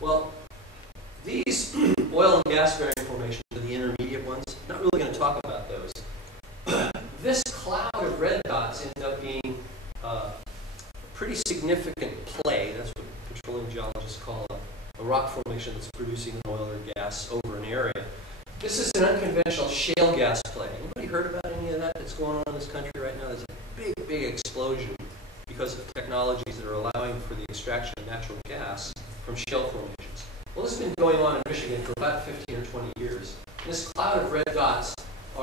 Well, these oil and gas bearing formations are the intermediate ones. I'm not really going to talk about those. This cloud of red dots ends up being a pretty significant play. That's what petroleum geologists call a rock formation that's producing an oil or gas over an area. This is an unconventional shale gas play. Anybody heard about any of that that's going on in this country right now? There's a big, big explosion because of technologies that are allowing for the extraction of natural gas from shale formations. Well, this has been going on in Michigan for about 15 or 20 years. And this cloud of red dots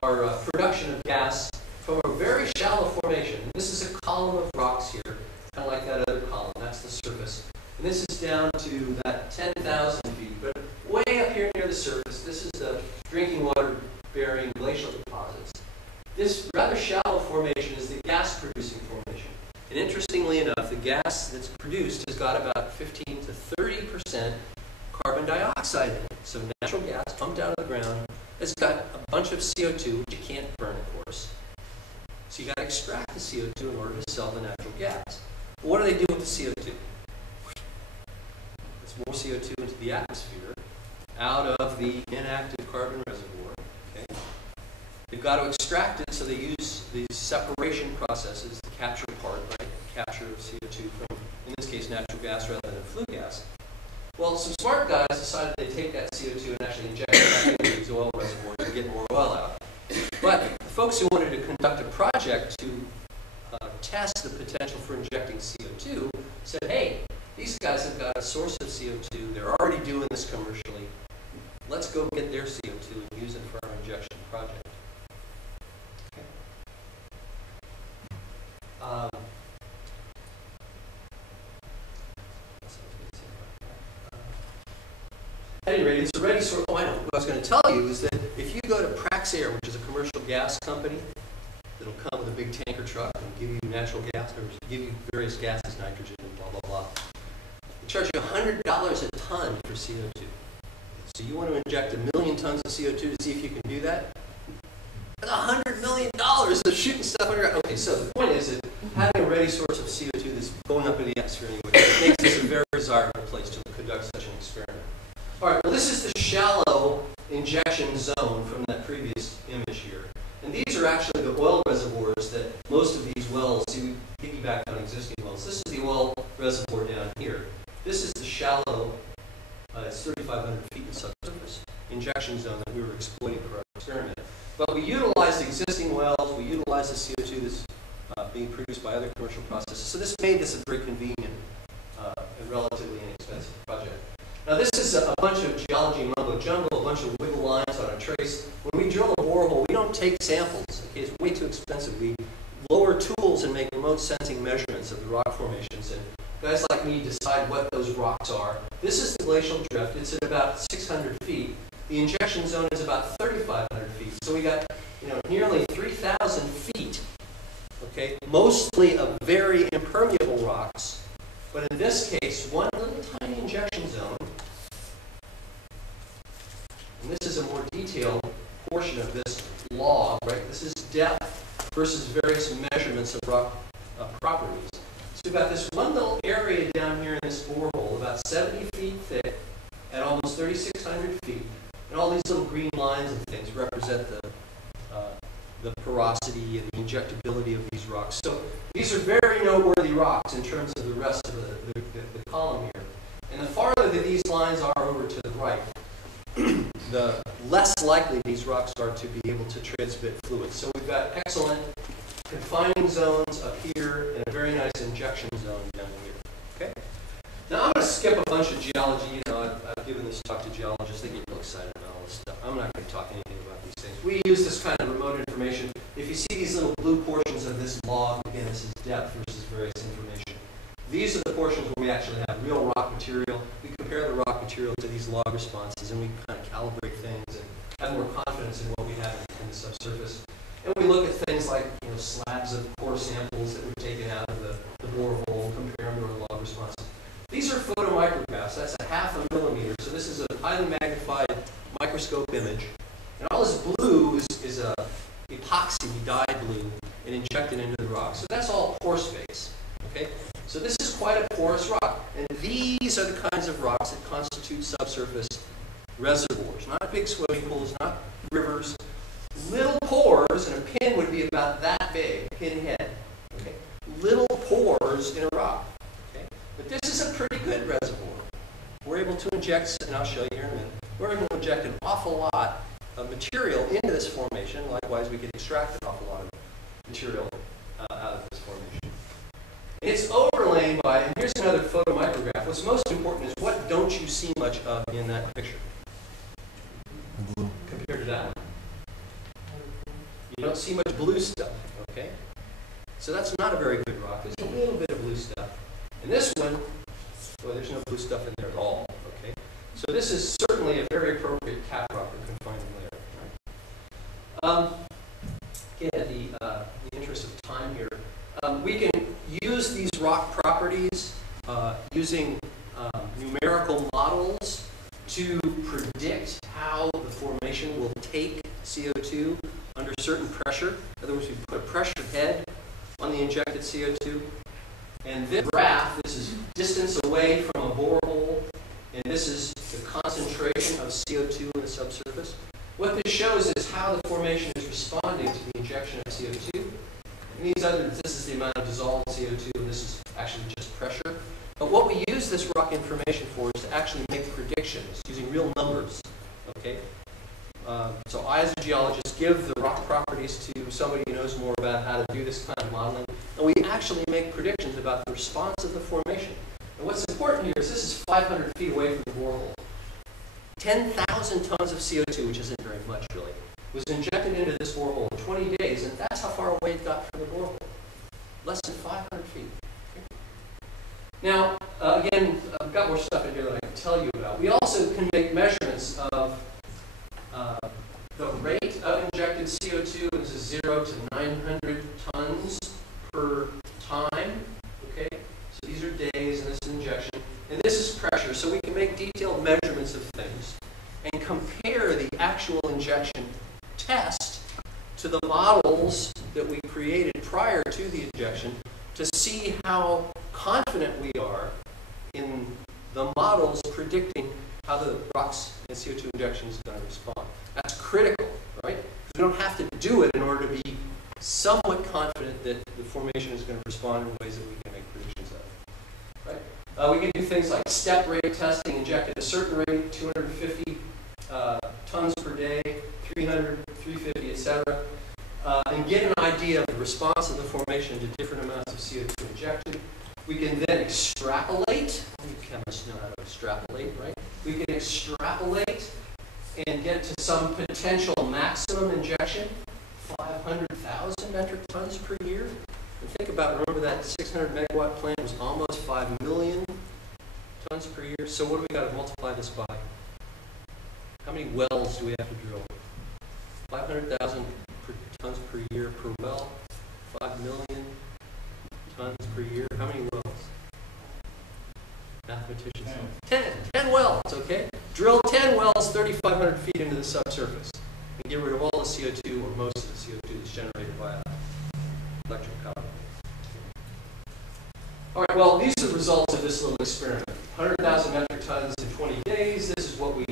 are production of gas from a very shallow formation. And this is a column of rocks here, kind of like that other column. That's the surface. And this is down to that 10,000 feet. But way up here near the surface, this is the drinking water-bearing glacial deposits. This rather shallow formation is the gas-producing formation. And interestingly enough, the gas that's produced has got about 15 to 30% carbon dioxide in it. So natural gas pumped out of the ground has got a bunch of CO2, which you can't burn, of course. So you got to extract the CO2 in order to sell the natural gas. But what do they do with the CO2? It's more CO2 into the atmosphere out of the inactive carbon reservoir. Okay? They've got to extract it, so they use these separation processes to capture part, right? Capture of CO2 from, in this case, natural gas rather than flue gas. Well, some smart guys decided they'd take that CO2 and actually inject it back into these oil reservoirs to get more oil out. But the folks who wanted to conduct a project to test the potential for injecting CO2 said, hey, these guys have got a source of CO2. They're already doing this commercially. Let's go get their CO2 and use it for our injection project. At any rate, it's a ready source. Oh, I know. What I was going to tell you is that if you go to Praxair, which is a commercial gas company, that'll come with a big tanker truck and give you natural gas, or give you various gases, nitrogen, and blah, blah, blah. They charge you $100 a ton for CO2. So you want to inject 1 million tons of CO2 to see if you can do that? That's $100 million of shooting stuff underground. Okay, so the point is that having a ready source of CO2 that's going up in the atmosphere anyway makes this a very desirable place to conduct such an experiment. All right, well, this is the shallow injection zone from that previous image here. And these are actually the oil reservoirs that most of these wells, see, we piggyback on existing wells. This is the oil reservoir down here. This is the shallow, it's 3,500 feet in subsurface, injection zone that we were exploiting for our experiment. But we utilized existing wells, we utilized the CO2 that's being produced by other commercial processes. So this made this a very convenient and relatively inexpensive project. Now this is a bunch of geology mumbo-jumbo, a bunch of wiggle lines on a trace. When we drill a borehole, we don't take samples. Okay, it's way too expensive. We lower tools and make remote sensing measurements of the rock formations. And guys like me decide what those rocks are. This is the glacial drift. It's at about 600 feet. The injection zone is about 3,500 feet. So we got, nearly 3,000 feet. Okay, mostly of very impermeable rocks. But in this case, one little tiny injection zone. And this is a more detailed portion of this log, right? This is depth versus various measurements of rock properties. So we've got this one little area down here in this borehole, about 70 feet thick, at almost 3,600 feet. And all these little green lines and things represent the porosity and the injectability of these rocks. So these are very noteworthy rocks in terms of the rest of the column here. And the farther that these lines are over to the right, the less likely these rocks are to be able to transmit fluids. So we've got excellent confining zones up here and a very nice injection zone down here. Okay? Now I'm going to skip a bunch of geology. I've given this talk to geologists. They get real excited about all this stuff. I'm not going to talk anything about these things. We use this kind of remote information. If you see these little blue portions of this log, again, this is depth versus various information. These are the portions where we actually have real rock material. We compare the rock material to these log responses, and we kind of calibrate things and have more confidence in what we have in the subsurface. And we look at things like slabs of core samples that were taken out of the borehole, compare them to our log responses. These are photomicrographs. That's 0.5 millimeter. So this is a highly magnified microscope image. And all this blue is a epoxy dyed blue and injected into the rock. So that's all pore space. Okay? So this is quite a porous rock. And these are the kinds of rocks that constitute subsurface reservoirs. Not big swimming pools, not rivers. Little pores, and a pin would be about that big, pinhead. Okay? Little pores in a rock. Okay? But this is a pretty good reservoir. We're able to inject, and I'll show you here in a minute, we're able to inject an awful lot of material into this formation. Likewise, we can extract an awful lot of material out of this formation. And it's overlain by, and here's another photomicrograph. What's most important is what don't you see much of in that picture compared to that one. You don't see much blue stuff, okay? So that's not a very good rock. There's a little bit of blue stuff. And this one, well, there's no blue stuff in there at all, okay? So this is certainly a very appropriate cap rock or confining layer. Right? Again, in the interest of time here, we can use these rock properties using numerical models to predict how the formation will take CO2 under certain pressure. In other words, we put a pressure head on the injected CO2. And this graph, this is distance away from a borehole, and this is the concentration of CO2 in the subsurface. What this shows is how the formation is responding to the injection of CO2. And this is the amount of dissolved CO2, and this is actually just pressure. But what we use this rock information for is to actually make predictions using real numbers. Okay? So I, as a geologist, give the rock properties to somebody who knows more about how to do this kind of modeling, and we actually make predictions about the response of the formation. And what's important here is this is 500 feet away from the borehole. 10,000 tons of CO2, which isn't very much really, was injected into this borehole in 20 days, and that's how far away it got from the borehole. Less than 500 feet. Okay. Now, again, I've got more stuff in here that I can tell you about. We also can make measurements of the rate of injected CO2. This is 0 to 900 tons per time. Okay, so these are days, and this is injection, and this is pressure. So we can make detailed measurements of things and compare the actual injection test to the models that we created prior to the injection to see how confident we are in the models predicting how the rocks and CO2 injection is going to respond. That's critical, right? Because we don't have to do it in order to be somewhat confident that the formation is going to respond in ways that we can make predictions of. Right? We can do things like step rate testing, inject at a certain rate, 250 tons per day, 300, 350, etc., and get an idea of the response of the formation to different amounts of CO2 injected. We can then extrapolate. You chemists know how to extrapolate, right? We can extrapolate and get to some potential maximum injection, 500,000 metric tons per year. And think about, remember that 600 megawatt plant was almost 5 million tons per year. So what do we got to multiply this by? How many wells do we have to drill? 500,000 tons per year per well, 5 million tons per year. How many wells? Mathematicians. 10 wells, okay? Drill 10 wells 3,500 feet into the subsurface and get rid of all the CO2 or most of the CO2 that's generated by electric power. All right, well, these are the results of this little experiment. 100,000 metric tons in 20 days. This is what we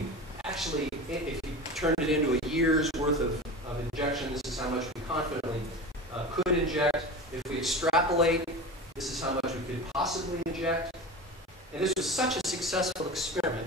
actually, if you turned it into a year's worth of injection, this is how much we confidently could inject. If we extrapolate, this is how much we could possibly inject. And this was such a successful experiment